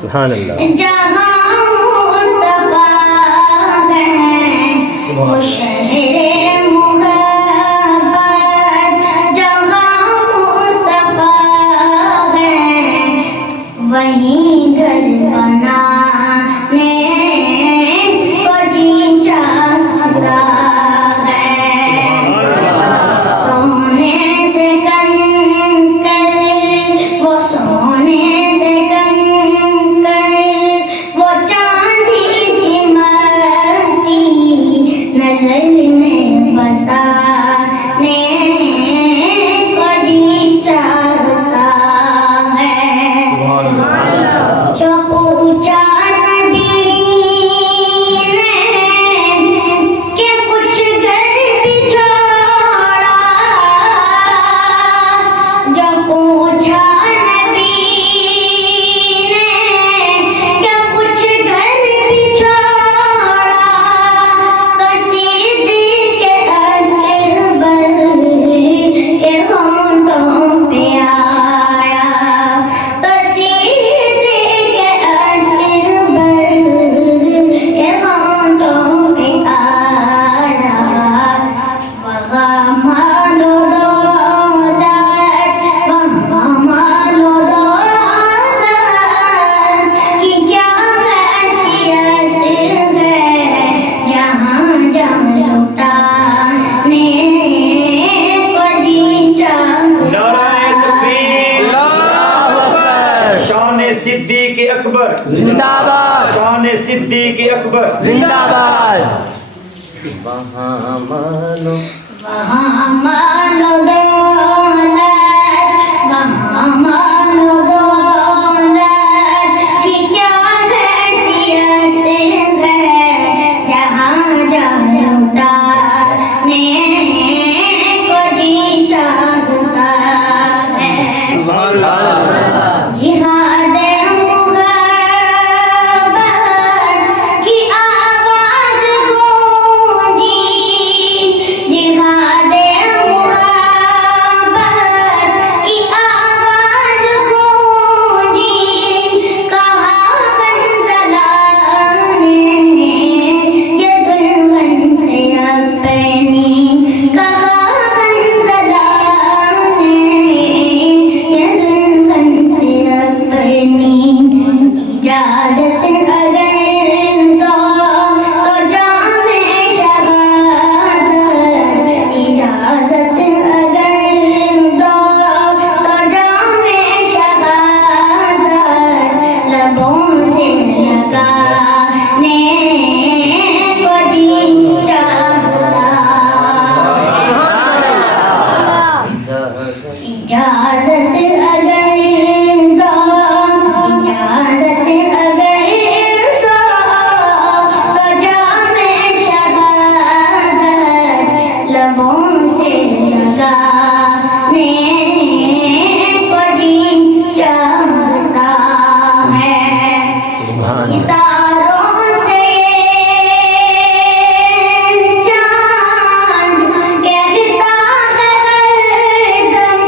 سبحان اللہ. جہاں مصطفیٰ ہے وہ شہر محبت، جہاں مصطفیٰ ہے وہیں گھر بنانے کو جی چاہتا ہے. سونے سے کنکر وہ سونے سے کنکر وہ چاندی سی مٹی نظر میں بسانے کو جی چاہتا ہے. جو پوچھا نبی نے کہ کچھ گھر بھی چھوڑا، جو پوچھا نبی نے کہ کچھ گھر بھی چھوڑا، تو صدیق اکبر کے ہونٹوں پہ آیا، تو صدیق اکبر کے ہونٹوں پہ آیا. وہاں مالو دولت، وہاں مالو دولت کی کیا حیثیت ہے، جہاں جہاں لٹانے کو جی چاہتا نعرہ تکبیر. شان صدیق اکبر زندہ باد، شان صدیق اکبر. زندہ باد. وہاں مانو وہاں مالو دولت، وہاں مالو دولت کی کیا حیثیت ہے، جہاں جہاں لٹانے کو جی چاہتا ہے. جہاد محبت کی آواز گونجی، جہاد محبت کی آواز گونجی، کہا حنظلہ نے یہ دلہن سے اپنی، کہا حنظلہ نے یہ دلہن سے اپنی، اجازت اگر تو جام شہادت، اجازت اگر تو جام شہادت لبوں سے لگانے کو جی چاہتا. اجازت اگر دو، اجازت اگر تو جام شہادت لبوں سے لگانے کو جی چاہتا ہے. ستاروں سے چاند کہتا ہے ہر دم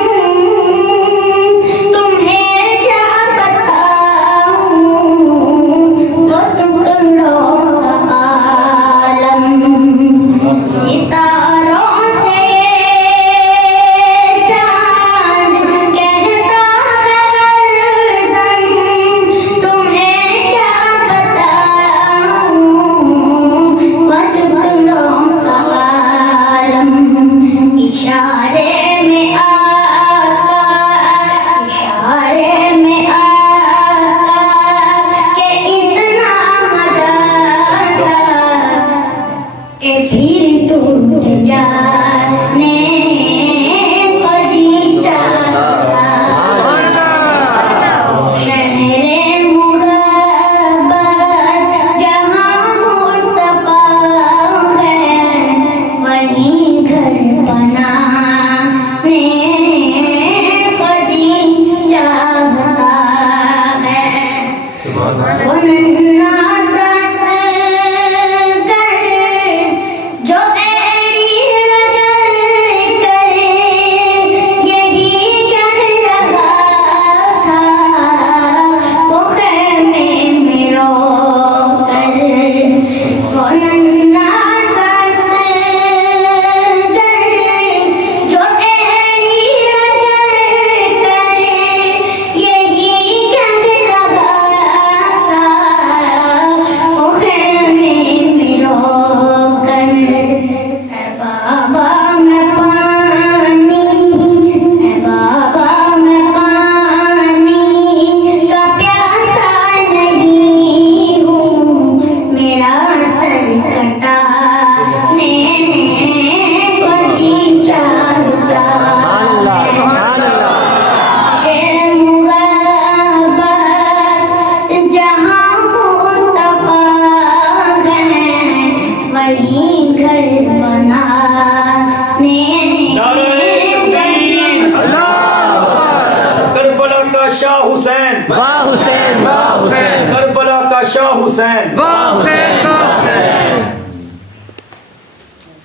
حسین واہ حسین واہ حسین کربلا کا شاہ حسین واہ حسین واہ حسین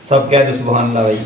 سب کہہ دو سبحان اللہ بھائی